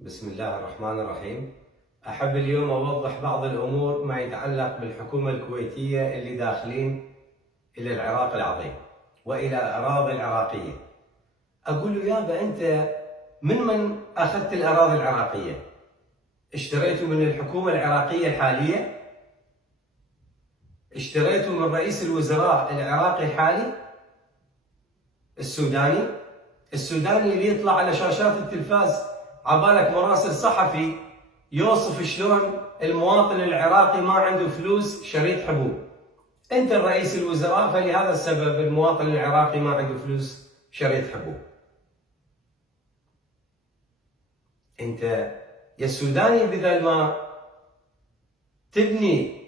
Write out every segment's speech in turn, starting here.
بسم الله الرحمن الرحيم. أحب اليوم أوضح بعض الأمور ما يتعلق بالحكومة الكويتية اللي داخلين إلى العراق العظيم وإلى الأراضي العراقية. أقول له يابا أنت من أخذت الأراضي العراقية؟ اشتريته من الحكومة العراقية الحالية؟ اشتريته من رئيس الوزراء العراقي الحالي؟ السوداني اللي يطلع على شاشات التلفاز عبالك مراسل صحفي يوصف شلون المواطن العراقي ما عنده فلوس شريط حبوب. انت الرئيس الوزراء، فلهذا السبب المواطن العراقي ما عنده فلوس شريط حبوب. انت يا السوداني بدل ما تبني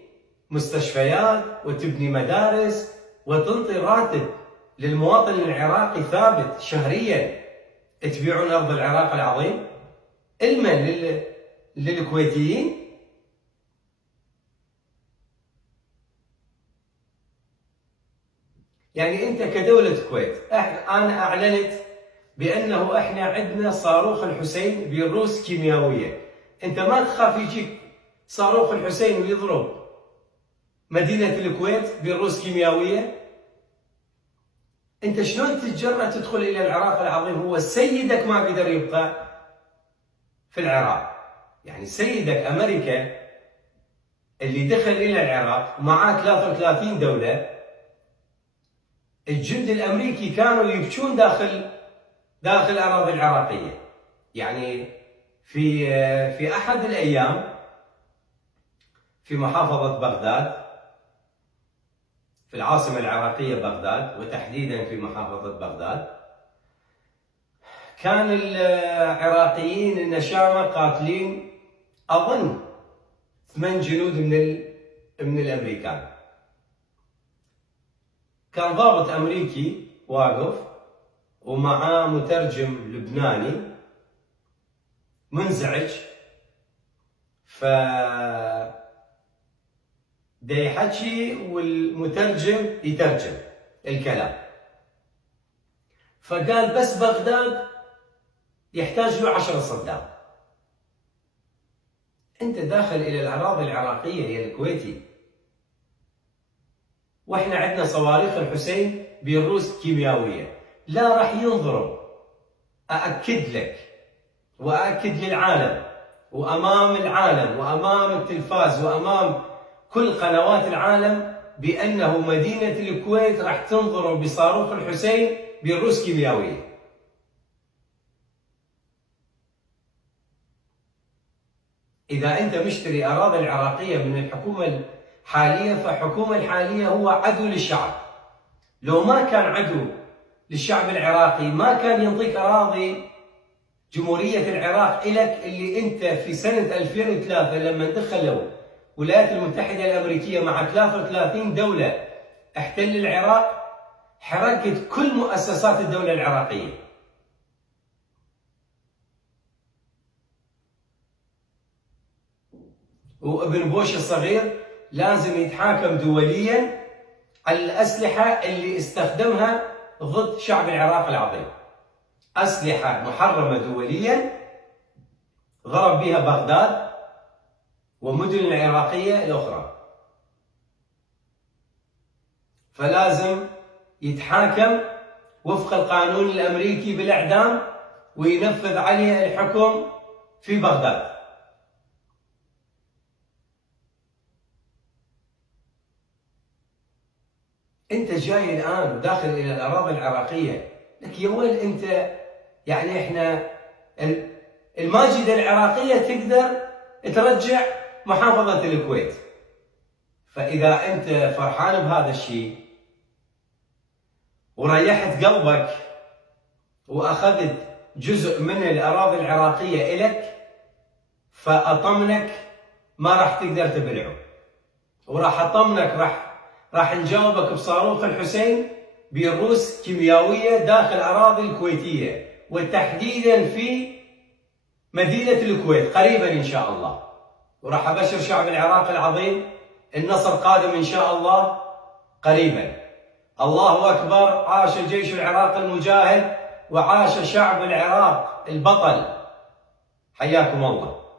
مستشفيات وتبني مدارس وتنطي راتب للمواطن العراقي ثابت شهريا، تبيعون ارض العراق العظيم للكويتيين. يعني انت كدولة الكويت، انا اعلنت بانه احنا عندنا صاروخ الحسين بيروس كيميائية. انت ما تخاف يجيك صاروخ الحسين ويضرب مدينة الكويت بيروس كيميائية؟ انت شلون تتجرأ تدخل الى العراق العظيم؟ هو سيدك ما قدر يبقى في العراق، يعني سيدك امريكا اللي دخل الى العراق معاه 33 دولة. الجند الامريكي كانوا يبكون داخل الاراضي العراقية. يعني في احد الايام في محافظة بغداد، في العاصمة العراقية بغداد وتحديدا في محافظة بغداد، كان العراقيين النشامة قاتلين أظن 8 جنود من الأمريكان. كان ضابط أمريكي واقف ومعاه مترجم لبناني منزعج، دا يحكي والمترجم يترجم الكلام. فقال بس بغداد يحتاج له 10 صدام. انت داخل الى الاراضي العراقيه يا الكويتي، واحنا عندنا صواريخ الحسين بيروس كيميائيه لا راح ينضرب. ااكد لك واكد للعالم وامام العالم وامام التلفاز وامام كل قنوات العالم بانه مدينه الكويت راح تنضرب بصاروخ الحسين بيروس كيميائيه. إذا أنت مشتري أراضي العراقية من الحكومة الحالية، فالحكومة الحالية هو عدو للشعب. لو ما كان عدو للشعب العراقي ما كان ينطيك أراضي جمهورية العراق إلك، اللي أنت في سنة 2003 لما دخلوا الولايات المتحدة الأمريكية مع 33 دولة احتل العراق، حركت كل مؤسسات الدولة العراقية. وابن بوش الصغير لازم يتحاكم دوليا على الأسلحة اللي استخدمها ضد شعب العراق العظيم. أسلحة محرمة دوليا ضرب بها بغداد ومدن العراقية الأخرى، فلازم يتحاكم وفق القانون الأمريكي بالإعدام وينفذ عليه الحكم في بغداد. انت جاي الان وداخل الى الاراضي العراقيه، لك يا ويل انت. يعني احنا الماجده العراقيه تقدر ترجع محافظه الكويت. فاذا انت فرحان بهذا الشيء وريحت قلبك واخذت جزء من الاراضي العراقيه الك، فاطمنك ما راح تقدر تبلعه، وراح اطمنك راح نجاوبك بصاروخ الحسين بيروس كيميائية داخل أراضي الكويتية، وتحديدا في مدينة الكويت قريبا إن شاء الله. وراح أبشر شعب العراق العظيم النصر قادم إن شاء الله قريبا. الله أكبر، عاش الجيش العراقي المجاهد وعاش شعب العراق البطل. حياكم الله.